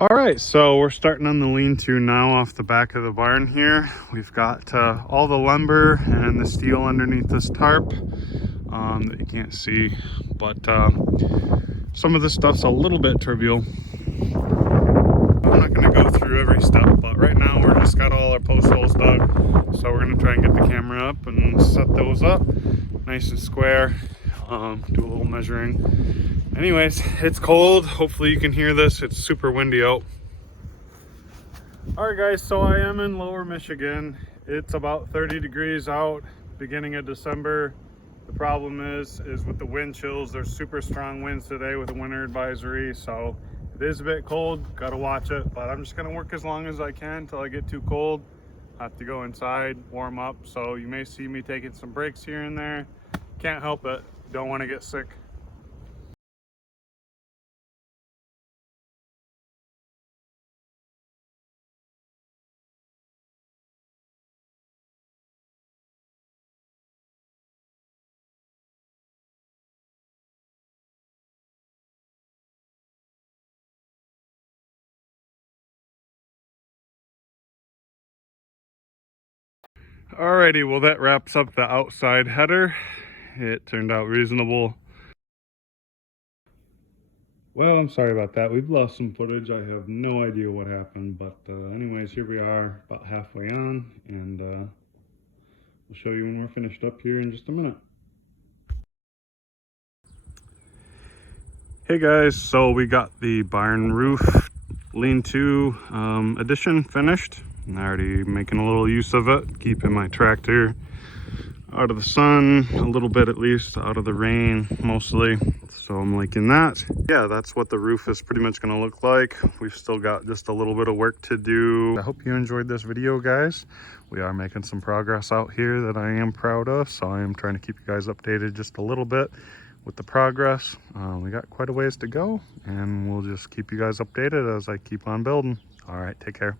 All right, so we're starting on the lean-to now off the back of the barn here. We've got all the lumber and the steel underneath this tarp that you can't see, but some of this stuff's a little bit trivial. I'm not going to go through every step, but right now we're just got all our post holes dug, so we're going to try and get the camera up and set those up nice and square, do a little measuring. Anyways, it's cold. Hopefully you can hear this. It's super windy out. All right guys, so I am in Lower Michigan. It's about 30 degrees out, beginning of December. The problem is with the wind chills. There's super strong winds today with a winter advisory, so it is a bit cold. Got to watch it, but I'm just gonna work as long as I can until I get too cold. I have to go inside, warm up, so you may see me taking some breaks here and there. Can't help it. Don't want to get sick. Alrighty, well that wraps up the outside header. It turned out reasonable. Well, I'm sorry about that. We've lost some footage. I have no idea what happened, but anyways, here we are about halfway on, and we'll show you when we're finished up here in just a minute. Hey guys, so we got the barn roof lean-to addition finished. I'm already making a little use of it, keeping my tractor out of the sun a little bit, at least out of the rain mostly, so I'm liking that. Yeah, that's what the roof is pretty much going to look like. We've still got just a little bit of work to do. I hope you enjoyed this video, guys. We are making some progress out here that I am proud of, so I am trying to keep you guys updated just a little bit with the progress. We got quite a ways to go, and we'll just keep you guys updated as I keep on building. All right, take care.